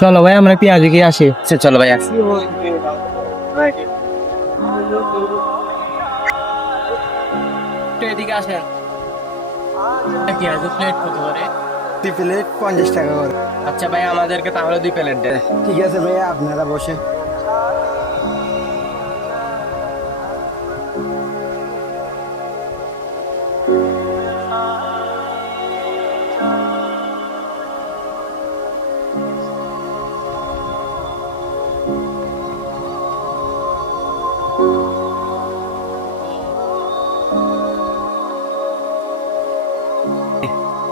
চলো ভাই আমরা পেঁয়াজু গিয়ে আসি। চলো ভাই আসি। এদিকে আসেন। পেঁয়াজু প্লেট কত করে? 2 প্লেট 50 টাকা করে। আচ্ছা ভাই আমাদেরকে তাহলে 2 প্লেট দেন। ঠিক আছে ভাইয়া, আপনারা বসে।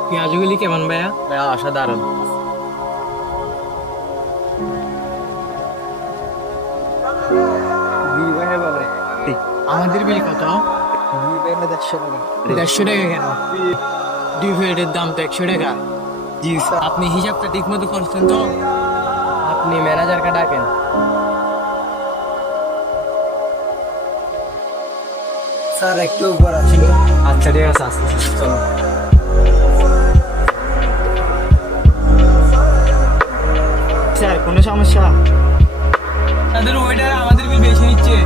পেঁয়াজুগুলি কেমন ভাইয়া? ভাইয়া অসাধারণ। আমাদের বিল কত? 150 টাকা। 150 টাকা কেন? 2 প্লেটের দাম তো 100 টাকা। জি স্যার। আপনি হিসাবটা ঠিক মতো করছেন তো? আপনি ম্যানেজারকে ডাকেন। স্যার একটু উপর আছে। আচ্ছা ঠিক আছে, আস্তে আস্তে চলো। স্যার কোনো সমস্যা? তাদের ওয়েটার আমাদের বিল বেশি নিচ্ছে।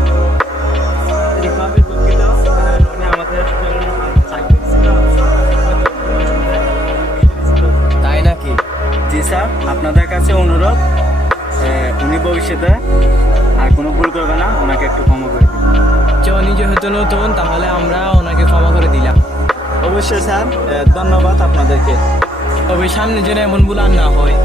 তাই নাকি? জি স্যার, আপনাদের কাছে অনুরোধ, উনি ভবিষ্যতে আর কোনো ভুল করবে না, ওনাকে একটু ক্ষমা করে দিন। উনি যেহেতু নতুন তাহলে আমরা ওনাকে ক্ষমা করে দিলাম। অবশ্যই স্যার, ধন্যবাদ আপনাদেরকে। তবে সামনে যেন এমন ভুল আর না হয়।